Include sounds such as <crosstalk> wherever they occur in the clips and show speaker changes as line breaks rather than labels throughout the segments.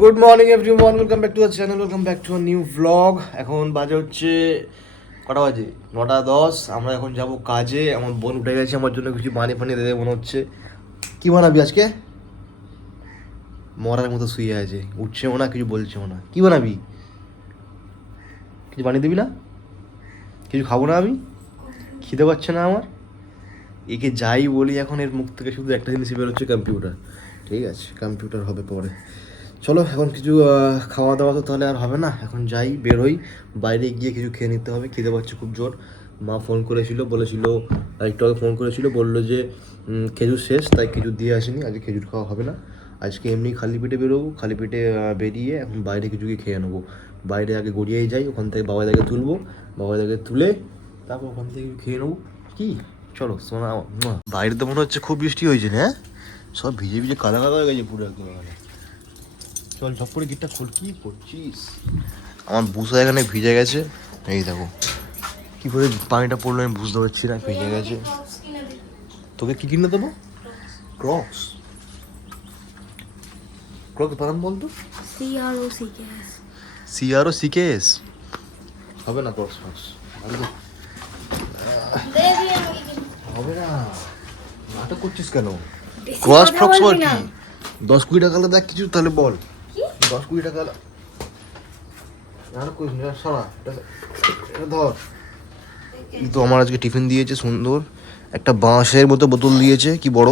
Good morning everyone welcome back to the channel welcome back to a new vlog এখন বাজে হচ্ছে কটা বাজে? নটা দশ। আমরা এখন যাব কাজে। আমার বোন উঠে গেছে। আমার জন্য কিছু পানি ফানি দেবে মনে হচ্ছে। কি বানাবি আজকে? মরার মতো শুয়ে আছে। উঠছেও না, কিছু বলছেও না। কি বানাবি? কিছু বানিয়ে দিবি না? কিছু খাব না আমি? খিদে পাচ্ছে না আমার? একে যাই বলি এখন এর মুখ থেকে। শুধু একটা জিনিসই বেরোচ্ছে, কম্পিউটার। ঠিক আছে, কম্পিউটার হবে পরে। চলো, এখন কিছু খাওয়া দাওয়া তো তাহলে আর হবে না। এখন যাই, বেরোই। বাইরে গিয়ে কিছু খেয়ে নিতে হবে। খেতে পাচ্ছে খুব জোর। মা ফোন করেছিল, বলেছিল একটু আগে ফোন করেছিল, বলল যে খেজুর শেষ, তাই খেজুর দিয়ে আসেনি। আজকে খেজুর খাওয়া হবে না। আজকে এমনি খালি পেটে বেরোবো, খালি পেটে বেরিয়ে এখন বাইরে কিছু গিয়ে খেয়ে নেব। বাইরে আগে গড়িয়েই যাই, ওখান থেকে বাবাদাকে তুলবো। বাবাদাকে তুলে তারপর ওখান থেকে খেয়ে নেব। কি? চলো মুয়া। বাইরে তো মনে হচ্ছে খুব বৃষ্টি হয়েছে হ্যাঁ? সব ভিজে ভিজে কাদা কাদা হয়ে গেছে পুরো একদম। চল ঝপ করে গিটটা খোল। কি করছিস? আমার বুসা এখানে ভিজে গেছে। এই দেখো কি করে পানিটা পড়ল আমি বুঝতে পারছি না ভিজে গেছে। তোকে কি কিনে দেবো? ক্রক্স ক্রক্স বানান বলতো?
C R O C K
C R O CKS হবে না ক্রক্স ফক্স হবে না। নাটক করছিস কেন? ক্রস ফ্রক্স আর কি? দশ কুড়ি টাকা হলে দেখ কিছু তাহলে বল। দশ কুড়ি টাকা আর কইস না সরা এটা- ধর। তো আমার আজকে টিফিন দিয়েছে সুন্দর। একটা বাঁশের মতো বোতল দিয়েছে কি বড়?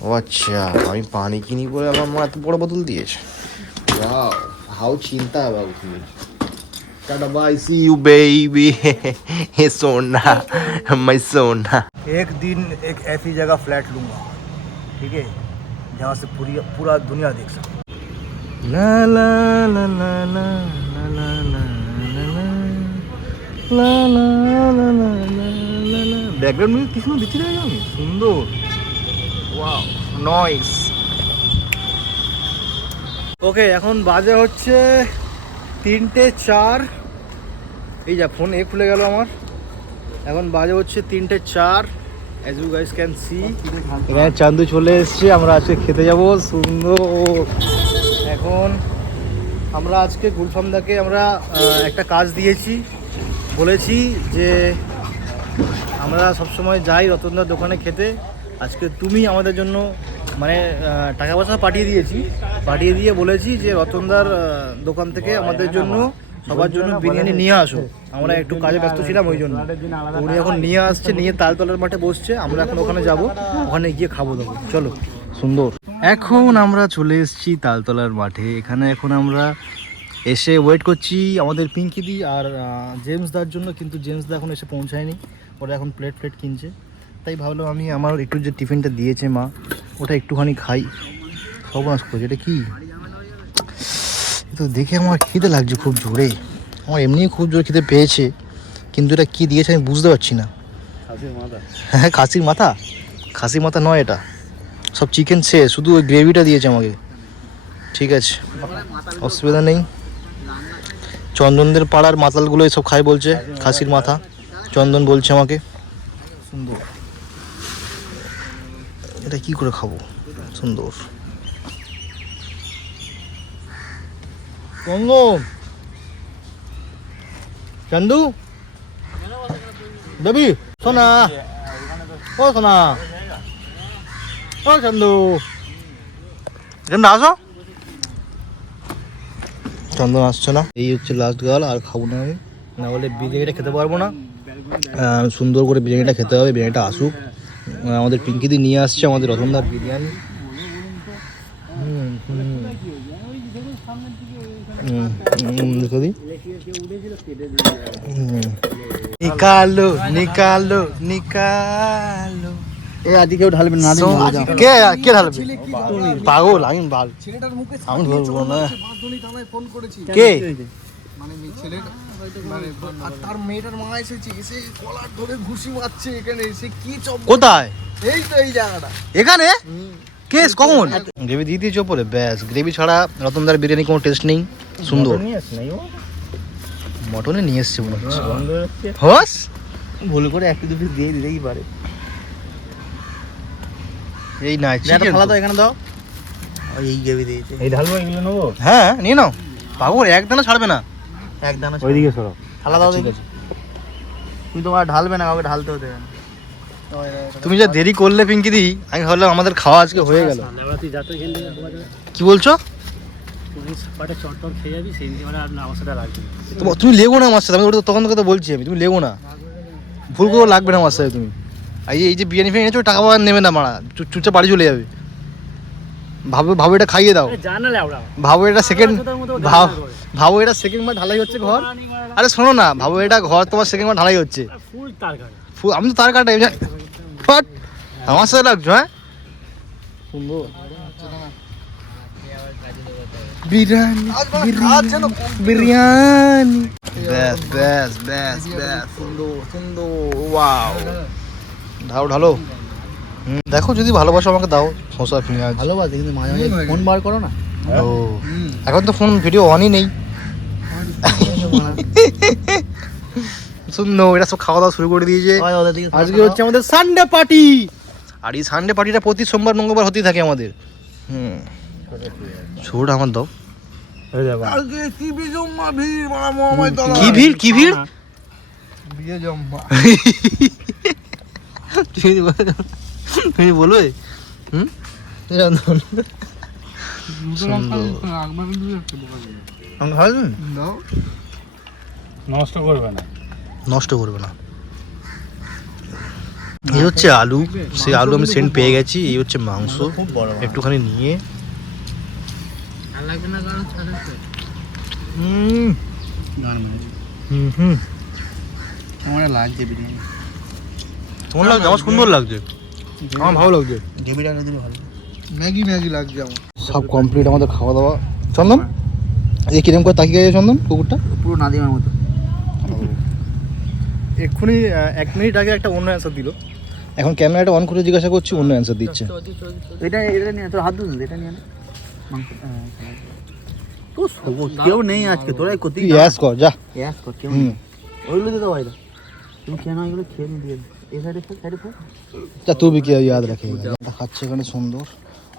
ও আচ্ছা আমি পানি কিনি বলে আমার মা এত বড় বোতল দিয়েছে। হাউ চিন্তা about me tata bye see you baby hey সোনা মাই সোনা
एक दिन एक ऐसी जगह फ्लैट लूंगा ठीक है जहाँ से पूरी पूरा दुनिया देख सके
লা লা লা লা লা লা লা লা লা লা লা লা লা লা লা লা ব্যাকগ্রাউন্ড মিউজিক কি সুন্দর দিচ্ছি রে আমি সুন্দর ওয়াও নয়েস
ওকে এখন বাজে হচ্ছে তিনটে চার এই যা ফোন এ খুলে গেল আমার। এখন বাজে হচ্ছে তিনটে চার। As you guys can see এখানে চান্দু চলে এসছে। আমরা আজকে খেতে যাব। সুন্দর। এখন আমরা আজকে গুলফামদাকে আমরা একটা কাজ দিয়েছি। বলেছি যে আমরা সবসময় যাই রতনদার দোকানে খেতে। আজকে তুমি আমাদের জন্য মানে টাকা পয়সা পাঠিয়ে দিয়েছি। পাঠিয়ে দিয়ে বলেছি যে রতনদার দোকান থেকে আমাদের জন্য সবার জন্য বিরিয়ানি নিয়ে আসো আমরা একটু কাজে ব্যস্ত ছিলাম ওই জন্য। উনি এখন নিয়ে আসছে নিয়ে তালতলার মাঠে বসছে। আমরা এখন ওখানে যাব। ওখানে গিয়ে খাব দাবো চলো। সুন্দর। এখন আমরা চলে এসেছি তালতলার মাঠে। এখানে এখন আমরা এসে ওয়েট করছি আমাদের পিঙ্কিদি আর আহ, জেমস দার জন্য। কিন্তু জেমস দা এখন এসে পৌঁছায়নি। ওরা এখন প্লেট প্লেট কিনছে। তাই ভাবলাম আমি আমার একটু যে টিফিনটা দিয়েছে মা ওটা একটুখানি খাই। সর্বনাশ করছে। এটা কি? তো দেখে আমার খিদে লাগছে খুব জোরে। আমার এমনি খুব জোরে খিদে পেয়েছে কিন্তু এটা কি দিয়েছে আমি বুঝতে পারছি না। হ্যাঁ খাসির মাথা? খাসির মাথা নয় এটা। সব চিকেন সে শুধু ওই গ্রেভিটা দিয়েছে আমাকে। ঠিক আছে অসুবিধা নেই। চন্দনদের পাড়ার মাতালগুলো সব খাই বলছে খাসির মাথা। চন্দন বলছে আমাকে। সুন্দর। এটা কি করে খাব? সুন্দর। চান্দু? দেবী সোনা। ও সোনা। ও চান্দু। এখানে আসো। চন্দন আসছে না। এই হচ্ছে লাস্ট গাল আর খাব না আমি। না হলে বিরিয়ানিটা খেতে পারব না। সুন্দর করে বিরিয়ানিটা খেতে হবে বিরিয়ানিটা আসুক। আমাদের পিঙ্কিদি নিয়ে আসছে আমাদের রতনদার বিরিয়ানি হুম, হুম। হুম, হুম, দেখো দি। হুম। নিকালো নিকালো নিকালো।
এ আজকে কেউ ঢালবে না
কে কে ঢালবে? পাগল আমি বাল আমি ধরবো না। কে?
মানে ছেলেটা মানে তার মেয়েটার মা এসেছে এসে কলার ধরে ঘুষি মারছে এখানে এসে কি চপ
কোথায়?
এই তো এই জায়গাটা।
এখানে? কেস কখন? গ্রেভি দিয়ে দিয়েছে ওপরে ব্যাস। গ্রেভি ছাড়া রতনদার বিরিয়ানি কোনো টেস্ট নেই। সুন্দর। মটনে নিয়ে এসছে মনে হচ্ছে। হস?
ভুল করে একটু দুটো দিয়ে দিলেই পারে।
এই
থালা
তো।
দাও এখানে দাও।
এই গেবি দিয়েছে।
এই ঢালবো এগুলো নেব?
হ্যাঁ নিয়ে নাও। পাগল এক দানা ছাড়বে না।
এক দানা
ওইদিকে সরো।
থালা দাও
ঠিক আছে।
তুমি তোমার ঢালবে না কাউকে ঢালতেও দেবে না।
তুমি যা দেরি করলে পিঙ্কি দি আমি ভাবলাম আমাদের খাওয়া আজকে হয়ে গেল।
থেকে
কি বলছো?
তুমি সাপাটে চট টট খেয়ে যাবি সেই দিন মানে আমার সাথে লাগবে
তোমা- তুমি লেগো না আমার সাথে আমি ওটা তো তখন তো বলছি আমি তুমি লেগো না। ভুল করে লাগবে না আমার সাথে তুমি। আর এই- এই যে বিরিয়ানি ফিরিয়ানি এনেছো টাকা পাওয়া নেবে না মারা চুপচাপ বাড়ি চলে যাবে। ভাবো ভাবো এটা খাইয়ে দাও। ভাবো এটা সেকেন্ড ভাব এটা সেকেন্ড বার ঢালাই হচ্ছে ঘর। আরে শোনো না ভাবো এটা ঘর তোমার সেকেন্ড বার ঢালাই হচ্ছে। আমি তো তার কাটাই বাট আমার সাথে লাগছো হ্যাঁ? সুন্দর বিরিয়ানি বিরিয়ানি ব্যাস ব্যাস ব্যাস ব্যাস সুন্দর সুন্দর ওয়াও ঢালো ঢালো। হুম, দেখো যদি ভালোবাসো আমাকে দাও শসা পেঁয়াজ।
ভালোবাসে কিন্তু মাঝে মাঝে ফোন বার করো না।
ও এখন তো ফোন ভিডিও অনই নেই। সুন্দর এটা সব খাওয়া দাওয়া শুরু করে দিয়েছে। আজকে হচ্ছে আমাদের সানডে পার্টি আর এই সানডে পার্টিটা প্রতি সোমবার মঙ্গলবার হতেই থাকে আমাদের। হুম। ছোট আমার দাও।
কি ভিড়
কি ভিড় তুমি বলবে হুম?
নষ্ট করবে না।
নষ্ট করবে না। এই হচ্ছে আলু। সেই আলু আমি সেন্ট পেয়ে গেছি। এই হচ্ছে মাংস।
বড়
একটুখানি নিয়ে।
লাগবে না কারণ ছাড়া
হুম। হুম হুম।
আমার লাগছে বিরিয়ানি।
তোমার লাগছে? আমার সুন্দর লাগছে। আমার ভালো লাগছে।
গ্রেভিটা দিলে ভালো। ম্যাগি ম্যাগি লাগছে আমার।
সব কমপ্লিট আমাদের খাওয়া দাওয়া। চন্দন? এই কিরম করে তাকিয়ে গেছে চন্দন কুকুরটা?
পুরো নাদিমের মতো।
এক্ষুনি এক মিনিট আগে একটা অন্য অ্যান্সার দিল।
এখন ক্যামেরাটা অন করে জিজ্ঞাসা করছি অন্য অ্যান্সার দিচ্ছে।
এটা এটা নিয়ে তোর হাত ধুন এটা নিয়ে তো কেউ নেই আজকে তোরাই করতে
কর যা
ইয়াস কর কেউ নেই ওইগুলো ভাইরা তুমি নাও এগুলো খেয়ে নিয়ে দিয়ে এই সাইডে ফেল সাইডে ফেল
যা তুই কি ইয়াদ রাখে এখানে সুন্দর।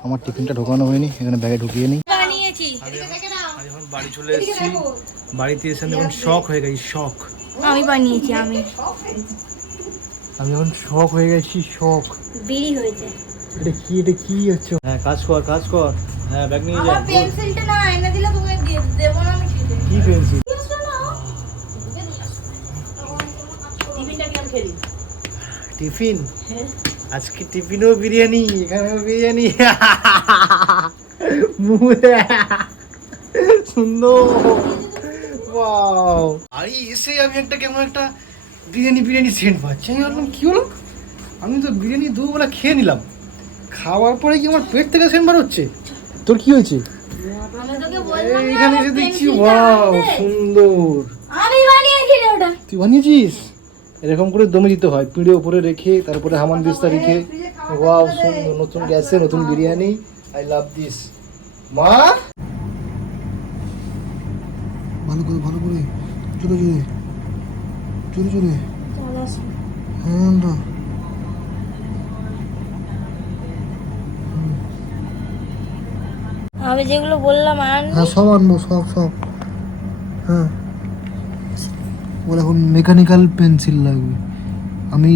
আমার টিফিনটা ঢোকানো হয়নি এখানে ব্যাগে ঢুকিয়ে নিই
বানিয়েছি।
যখন বাড়ি চলে এসেছি। বাড়িতে এসে এখন শখ হয়ে গেছি শখ।
আমি বানিয়েছি আমি।
আমি এখন শখ হয়ে গেছি শখ।
বিড়ি হয়েছে।
এটা কি এটা কি হচ্ছে? হ্যাঁ কাজ কর কাজ কর। হ্যাঁ ব্যাগ নিয়ে যা।
পেন্সিলটা না এনে দিলে তোকে দিয়ে না আমি
কি পেন্সিল? টিফিন? আজকে টিফিনও বিরিয়ানি এখানেও বিরিয়ানি। <laughs> সুন্দর। ওয়াও। আরে এসে আমি একটা কেমন একটা বিরিয়ানি বিরিয়ানি সেন্ট পাচ্ছি। আমি ভাবলাম কি হলো? আমি তো বিরিয়ানি দুবেলা খেয়ে নিলাম। খাওয়ার পরে কি আমার পেট থেকে সেন্ট বার হচ্ছে? তোর কি হয়েছে?
আমি তোকে বললাম না,
এইখানে
আমার
এসে দেখছি ওয়াও সুন্দর।
আমি বানিয়েছি ওটা।
তুই বানিয়েছিস? এরকম করে দমে দিতে হয় পিঁড়ে উপরে রেখে তারপরে হামান দিস্তা রেখে। ওয়াও সুন্দর নতুন গ্যাসে নতুন বিরিয়ানি। আই লাভ দিস মা?
ভালো করে ভালো করে জোরে জোরে জোরে জোরে হ্যাঁ
আমি যেগুলো বললাম আন
হ্যাঁ সব আনব সব সব। হ্যাঁ। ওর এখন মেকানিক্যাল পেন্সিল লাগবে। আমি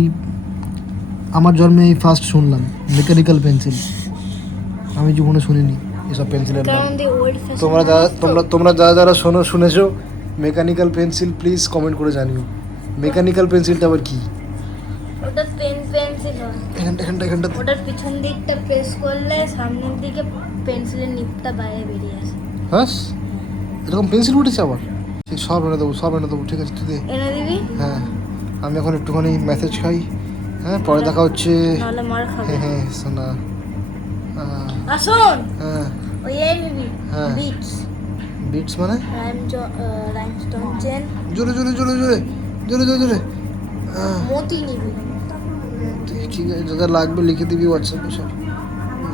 আমার জন্মে এই ফার্স্ট শুনলাম মেকানিক্যাল পেন্সিল আমি জীবনে শুনিনি
এসব পেন্সিলের নাম। তোমরা যারা তোমরা তোমরা যারা যারা শোনো শুনেছো মেকানিক্যাল পেন্সিল প্লিজ কমেন্ট করে জানিও। মেকানিক্যাল পেন্সিলটা আবার কি?
ওটা পেন পেন্সিল
এখানটা এখানটা এখানটা।
ওটার পিছন দিকটা প্রেস করলে সামনের দিকে পেন্সিলের নিপটা বাইরে বেরিয়ে আসে।
হ্যাঁ এরকম পেন্সিল উঠেছে আবার? ঠিক সব এনে দেবো সব এনে দেবো ঠিক আছে তুই
এনে দিবি?
হ্যাঁ আমি এখন একটুখানি মেসেজ খাই। হ্যাঁ পরে দেখা হচ্ছে। হ্যাঁ হ্যাঁ আহ,
আসুন!
হ্যাঁ।
ওই
হ্যাঁ।
বিটস
বিটস মানে?
রাইম রাইমস্টোন চেন
জোরে জোরে জোরে জোরে। জোরে জোরে জোরে।
মতি নিবি।
ঠিক আছে যাদের লাগবে লিখে দিবি হোয়াটসঅ্যাপে সব।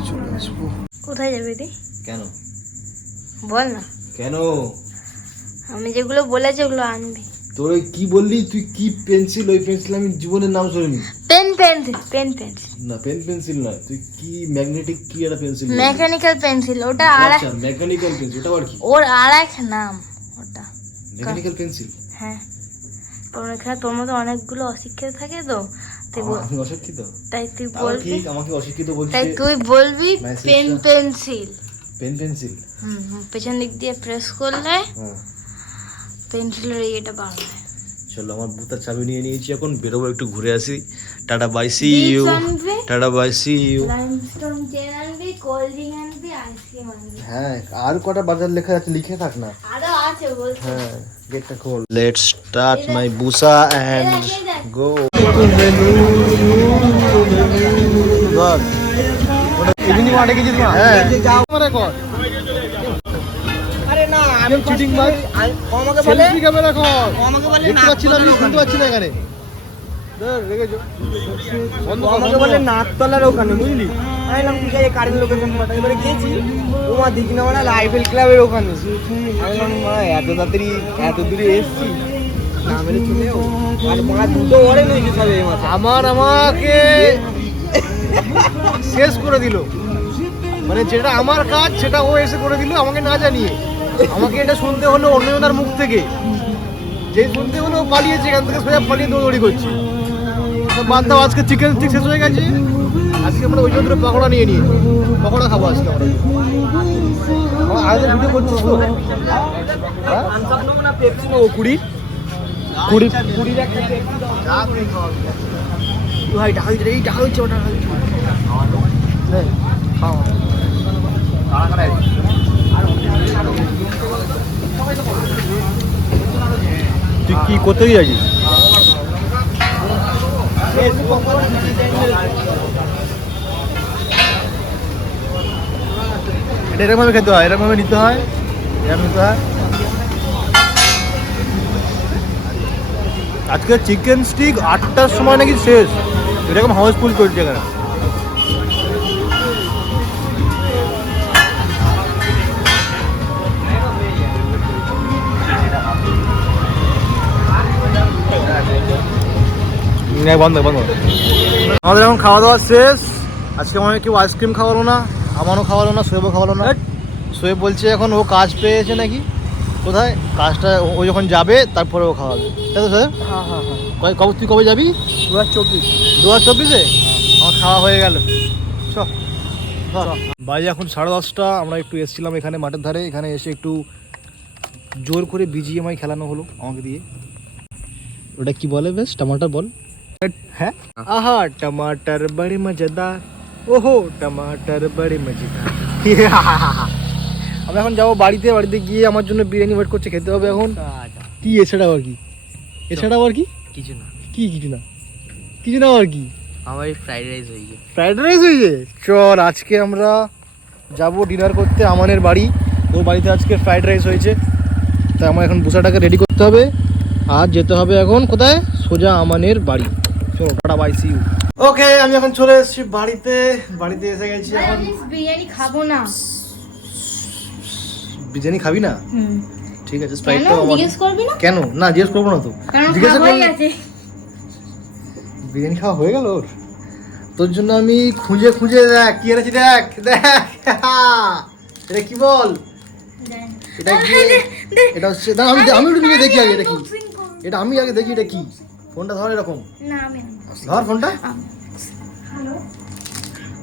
চলে আসব।
কোথায় যাবি রে?
কেন?
বল না।
কেন?
আমি যেগুলো বলেছি ওগুলো আনবি।
তোর কি বললি? তুই কি পেন্সিল? ওই পেন্সিল আমি জীবনের নাম শুনিনি।
পেন পেন্সিল পেন পেন্সিল
না পেন পেন্সিল নয়। তুই কি ম্যাগনেটিক কি একটা পেন্সিল
মেকানিক্যাল পেন্সিল ওটা আর
আচ্ছা মেকানিক্যাল পেন্সিল ওটা আবার কি?
ওর আর এক নাম ওটা।
মেকানিক্যাল পেন্সিল
হ্যাঁ। তোর এখানে তোর মতো অনেকগুলো অশিক্ষিত থাকে তো
আমি অশিক্ষিত?
তাই তুই বলবি?
আমাকে অশিক্ষিত বলছিস
তাই তুই বলবি পেন পেন্সিল।
Pen pencil?
হুম হুম, পেছন দিক দিয়ে প্রেস করলে
হ্যাঁ।
পেন্সিলের ইয়েটা বার হয়
চলো আমার বুতার চাবি নিয়ে নিয়েছি এখন। বেরোবো একটু ঘুরে আসি।
Tata bye see you tata bye see you
হ্যাঁ আর কটা বাজার লেখা আছে লিখে থাক না।
আরও আছে বলছি
হ্যাঁ গেটটা খোল। লেটস স্টার্ট মাই বুসা এন্ড গো
ইভিনিং ওয়াটে গেছিস না
হ্যাঁ।
যাও করে।
না আমি
চিটিং মার
আমাকে বলে
সেলফি ক্যামেরা কর
আমাকে বলে
দেখতে পাচ্ছি না আমি শুনতে পাচ্ছি না এখানে।
আমাকে বলে নাকতলার ওখানে বুঝলি? আমি ঠিক আছে কারেন্ট লোকেশন পাঠা এবারে গেছি ওমা দিক না মানে লাইফেল ক্লাবের ওখানে। মা এত তাড়াতাড়ি দূরে এসছি। না
আমার আমাকে শেষ করে দিল। মানে যেটা আমার কাজ সেটা ও এসে করে দিল আমাকে না জানিয়ে। আমাকে এটা শুনতে হলো অন্যজনের মুখ থেকে। যে শুনতে হলো ও পালিয়েছে এখান থেকে সোজা পালিয়ে দৌড়ি করছে। বাদ দাও আজকে চিকেন স্টিক শেষ হয়ে গেছে। আজকে আমরা ওই জন্য পকোড়া নিয়ে নিয়ে পকোড়া খাব আজকে আমরা। আগে ভিডিও করছিস তো। হ্যাঁ?
পেপসি নেব কুড়ি। ভাই দিচ্ছে এই দিচ্ছে দিচ্ছে
নে, খাওয়া। তুই কি করতে যাচ্ছিস এটা এরকম ভাবে খেতে হয়, এরকম ভাবে নিতে হয়, এরকম নিতে হয়। আজকে চিকেন স্টিক আটটার সময় নাকি শেষ। এরকম হাউসফুল চলছে এখানে। বন্ধ বন্ধ। আমাদের এখন খাওয়া দাওয়া শেষ। আজকে আমাকে কেউ আইসক্রিম খাওয়ালো না আমারও খাওয়ালো না সোয়েবও খাওয়ালো না। সোয়েব বলছে এখন ও কাজ পেয়েছে নাকি? কোথায়? কাজটা ও- যখন যাবে তারপরে ও খাওয়াবে। তাই তো স্যার?
হ্যাঁ হ্যাঁ হ্যাঁ।
কবে কবে তুই কবে যাবি?
দু হাজার চব্বিশ।
দু হাজার চব্বিশে? আমার খাওয়া হয়ে গেল। চ বাজে এখন সাড়ে দশটা আমরা একটু এসেছিলাম এখানে মাঠের ধারে। এখানে এসে একটু জোর করে বিজিএমআই খেলানো হলো আমাকে দিয়ে। ওটা কি বলে বেশ? টমাটার বল? হ্যাঁ আহা টমাটার বড়ে মজেদার ওহো টমাটার বড়ে মজেদার আমরা এখন যাব বাড়িতে বাড়িতে গিয়ে আমার জন্য বিরিয়ানি ওয়েট করছে খেতে হবে এখন। কি এছাড়া আর কি? এছাড়া আর কি?
কিছু না।
কি কিছু না? কিছু না আর কি?
আমার ফ্রাইড রাইস হয়ে গেছে
ফ্রাইড রাইস হয়েছে চল আজকে আমরা যাব ডিনার করতে আমানের বাড়ি। ওর বাড়িতে আজকে ফ্রাইড রাইস হয়েছে। তাই আমার এখন বুসাটাকে রেডি করতে হবে। আর যেতে হবে এখন কোথায়? সোজা আমানের বাড়ি। চলো tata bye see you okay আমি এখন চলে এসেছি বাড়িতে। বাড়িতে এসে গেছি এখন।
বিরিয়ানি খাব না।
বিরিয়ানি খাবি না?
হুম।
ঠিক আছে
কেন?
স্প্রাইটটাও
জিজ্ঞেস করবি না?
কেন? না জিজ্ঞেস করব না তো। জিজ্ঞাসা
আছে।
বিরিয়ানি খাওয়া হয়ে গেল ওর? তোর জন্য আমি খুঁজে খুঁজে দেখ কি এনেছি দেখ দেখ। <laughs> এটা কি বল? এটা কি? এটা হচ্ছে না আমি আমি একটু নিয়ে দেখি আগে এটা কি? এটা আমি আগে দেখি এটা কি? ফোনটা ধর এরকম। ধর ফোনটা।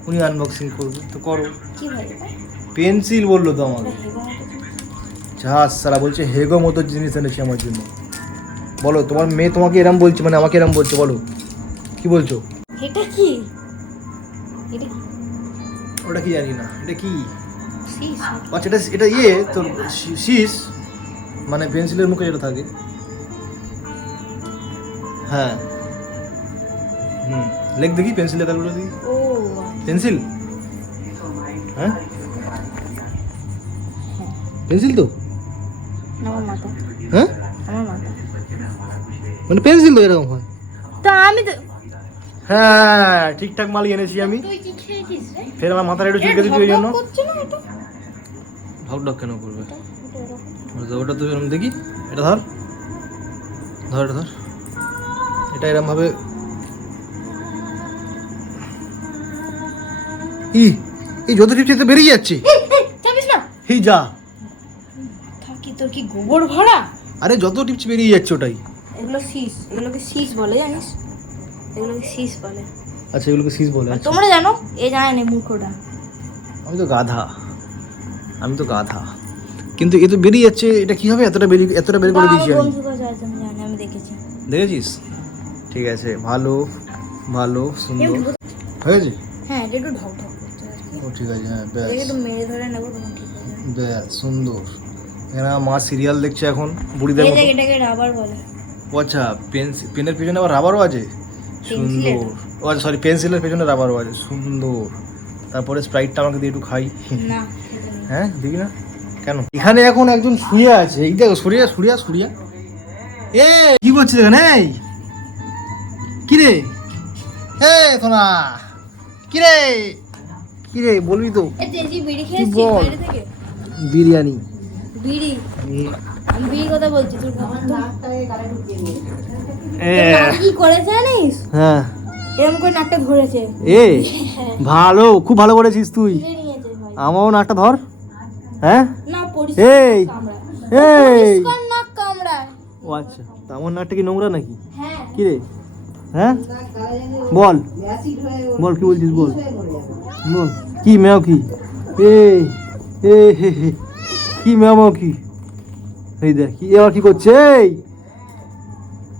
উনি আনবক্সিং করবে তো করো।
কি
পেন্সিল বলল তো আমাকে। যা সারা বলছে হেগো মতো জিনিস এনেছি আমার জন্য। বলো তোমার মেয়ে তোমাকে এরম বলছে মানে আমাকে এরম বলছে বলো। কি বলছো?
এটা কি? এটা কি?
ওটা কি জানি না এটা কি? আচ্ছা এটা এটা ইয়ে তোর শীষ মানে পেন্সিলের মুখে যেটা থাকে। হ্যাঁ। হুম। লেখ দেখি পেন্সিলে কালগুলো দেখি। পেন্সিল? হ্যাঁ? পেন্সিল তো? হ্যাঁ? মানে পেন্সিল তো এরকম হয়।
তা আমি তো
হ্যাঁ ঠিকঠাক মাল এনেছি আমি। ফের আমার মাথাটা একটু চুলকে দিচ্ছি ওই জন্য।
ঢক
ঢক কেন করবে। ওটা তো এরকম দেখি। এটা ধর। ধর এটা ধর। এটা এরমভাবে ই এই যত টিপছে বেরিয়ে যাচ্ছে।
না?
এই যা।
থাকি তোর কি গোবর ভরা?
আরে যত টিপছে বেরিয়ে যাচ্ছে ওটাই।
এগুলো শীষ এগুলোকে শীষ বলে জানিস? এগুলোকে শীষ বলে।
আচ্ছা এগুলোকে শীষ বলে
আর
আচ্ছা।
তোমরা জানো এ জানে না মূর্খটা।
আমি তো গাধা। আমি তো গাধা। কিন্তু এ তো বেরিয়ে যাচ্ছে এটা কি হবে? এতটা বেরিয়ে এতটা বের করে দিয়েছি আমি
দেখেছি।
দেখেছিস? ঠিক আছে ভালো ভালো সুন্দর। হয়েছে?
হ্যাঁ একটু ঢক ঢক
ও ঠিক আছে হ্যাঁ ব্যাস।
একটু মেরে ধরে নেব তখন ঠিক যাবে।
ব্যাস সুন্দর। এখানে মা সিরিয়াল দেখছে এখন বুড়িদের মতো।
এটাকে রাবার বলে।
ও আচ্ছা পেন পেনের পেছনে আবার রাবারও আছে? সুন্দর। ও আচ্ছা সরি পেন্সিলের পেছনে রাবারও আছে। সুন্দর। তারপরে স্প্রাইটটা আমাকে দিয়ে একটু খাই। <laughs> হ্যাঁ দেখি না। কেন? এখানে এখন একজন শুয়ে আছে। এই দেখো সরিয়া সরিয়া সরিয়া। এ কি করছিস এখানে? এই! কি রে এ সোনা কি রে কি রে বলবি তো বল? বিরিয়ানি।
বিড়ি? আমি বিড়ি কথা বলছি তোর বাবা তো
এ,
কি জানিস?
হ্যাঁ।
এরকম করে নাকটা ধরেছে।
এ ভালো খুব ভালো করেছিস তুই। আমারও নাকটা ধর। হ্যাঁ? এই। এই। ও আচ্ছা তা আমার নাকটা কি নোংরা নাকি?
হ্যাঁ।
কি রে হ্যাঁ? বল। বল কি বলছিস বল? বল। কি ম্যাও কি? এ এ হে হে। কি ম্যাও ম্যাও কি? এই দেখ কি এবার কি করছে? এই!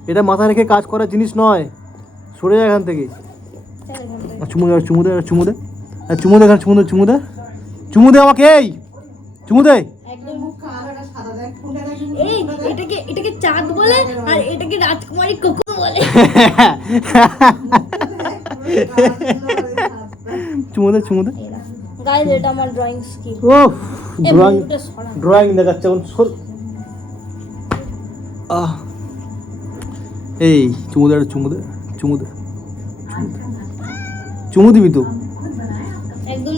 এটা মাথায় রেখে কাজ করার জিনিস নয়। সরে যায় এখান থেকে। চুমু দে চুমু দে আর চুমু দে। আর চুমু দে এখানে চুমু দে চুমু দে। চুমু দে আমাকে এই! চুমু দে!
একদম এই এটাকে এটাকে চাঁদ বলে আর এটাকে রাজকুমারী কুকুর বলে।
চুমু দে চুমু
এটা আমার ড্রয়িং স্কিল
ও ড্রয়িং ড্রয়িং দেখাচ্ছে এখন সর আহ। এই চুমু দে একটা চুমু দে চুমু চুমু দিবি তো?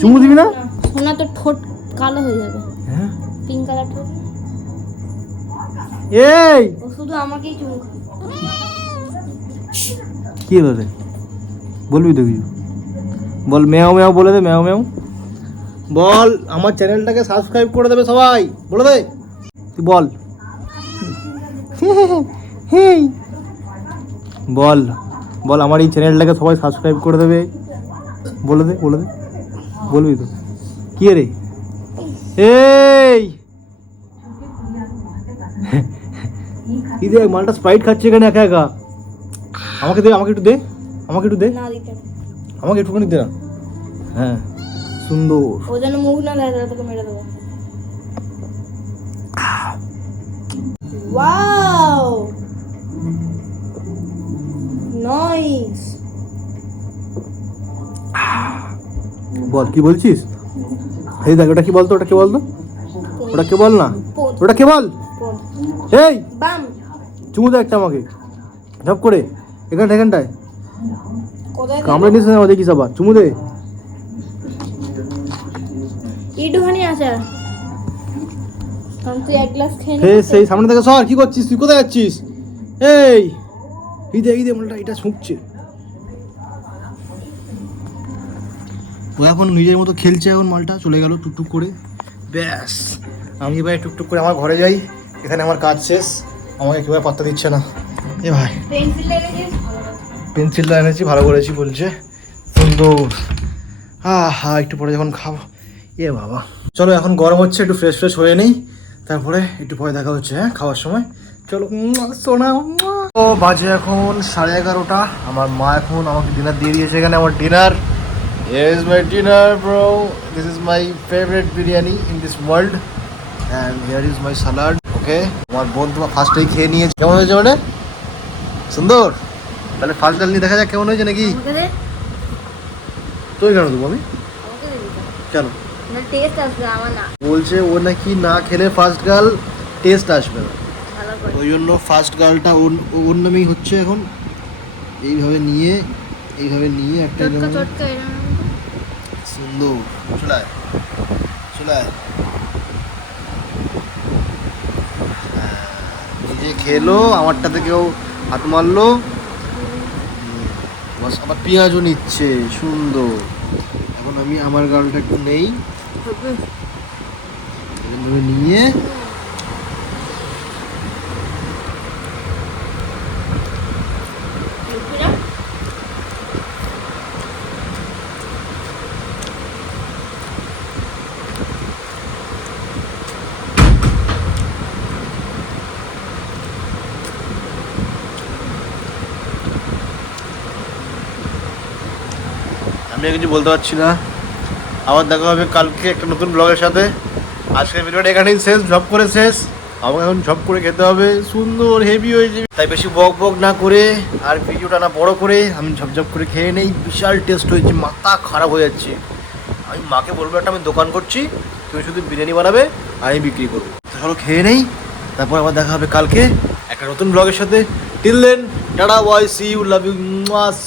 চুমু দিবি না?
সোনা তো ঠোঁট কালো হয়ে যাবে।
হ্যাঁ?
পিঙ্ক কালার ঠোঁট।
এই!
ও শুধু আমাকেই চুমু।
কি হলো রে? বলবি তো কিছু। বল ম্যাও ম্যাও বলে দে ম্যাও ম্যাও। বল আমার চ্যানেলটাকে সাবস্ক্রাইব করে দেবে সবাই বলে দে। তুই বল। হেই। বল বল আমার এই চ্যানেলটাকে সবাই সাবস্ক্রাইব করে দেবে। বলে দে বলে দে। বলবি তো। কি রে? এই এই দেখ মালটা স্প্রাইট খাচ্ছে এখানে একা একা? আমাকে দে আমাকে একটু দে আমাকে একটু দে।
না দিতে
আমাকে একটুখানি দে না। হ্যাঁ সুন্দর।
ও যেন মুখ না দেয় তোকে মেরে দেবো। ওয়াও! নাইস।
বল কি বলছিস? এই দেখ ওটা কি বলতো ওটা কে বলতো? ওটা কে বল না? ওটা কে বল? এই!
বাম।
চুমু দে একটা আমাকে। ঝপ করে। এখানটা এখানটায়। কামড়ে নিস না আবার চুমু দে।
একটুখানি তো।
সেই সামনে থেকে সর কি করছিস? তুই কোথায় যাচ্ছিস? এই এই দে এই দে মালটা এটা শুঁকছে ও এখন নিজের মতো খেলছে এখন মালটা চলে গেল টুকটুক করে। ব্যাস আমি এবার টুকটুক করে আমার ঘরে যাই। এখানে আমার কাজ শেষ। আমাকে আর পাত্তা দিচ্ছে না। এ ভাই। পেন্সিলটা এনেছি, ভালো করেছি বলছে। সুন্দর হা হা একটু পরে যখন খাব। এ বাবা। চলো, এখন গরম হচ্ছে, একটু ফ্রেশ ফ্রেশ হয়ে নেই। তারপরে একটু পরে দেখা হচ্ছে হ্যাঁ খাওয়ার সময়। চলো সোনা ও বাজে এখন সাড়ে এগারোটা। আমার মা এখন আমাকে ডিনার দিয়ে দিয়েছে এখানে, আমার dinner is my dinner bro this is my favourite biryani in this world and here is my salad okay আমার বোন তোমার ফার্স্টেই খেয়ে নিয়েছে। কেমন হয়েছে মানে সুন্দর? তাহলে ফার্স্ট ডাল নিয়ে দেখা যাক কেমন হয়েছে নাকি? তুই কেন দেবো আমি? কেন? বলছে ও নাকি না খেলে ফার্স্ট গার্ল টেস্ট আসবে না। ওই জন্য ফার্স্ট গার্লটা ওর নামেই হচ্ছে এখন। এইভাবে নিয়ে এইভাবে নিয়ে একটা সুন্দর। চলায় চলায় নিজে খেলো আমারটাতে কেউ হাত মারলো। বাস আবার পেঁয়াজও নিচ্ছে সুন্দর। এখন আমি আমার গালটা একটু নেই। নিয়ে আমি কিছু বলতে পারছি না। আবার দেখা হবে কালকে একটা নতুন ব্লগের সাথে। আজকের ভিডিওটা এখানেই শেষ ঝপ করে শেষ। আমাকে এখন ঝপ করে খেতে হবে। সুন্দর হেভি হয়ে যাবে। তাই বেশি বক বক না করে আর ভিডিওটা না বড় করে, আমি ঝপঝপ করে খেয়ে নেই। বিশাল টেস্ট হয়েছে, মাথা খারাপ হয়ে যাচ্ছে। আমি মাকে বলব, একটা আমি দোকান করছি, তুমি শুধু বিরিয়ানি বানাবে আমি বিক্রি করব। চলো খেয়ে নেই, তারপর আবার দেখা হবে কালকে একটা নতুন ব্লগের সাথে। Till then tata bye see you love you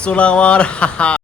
সোনা আমার <laughs>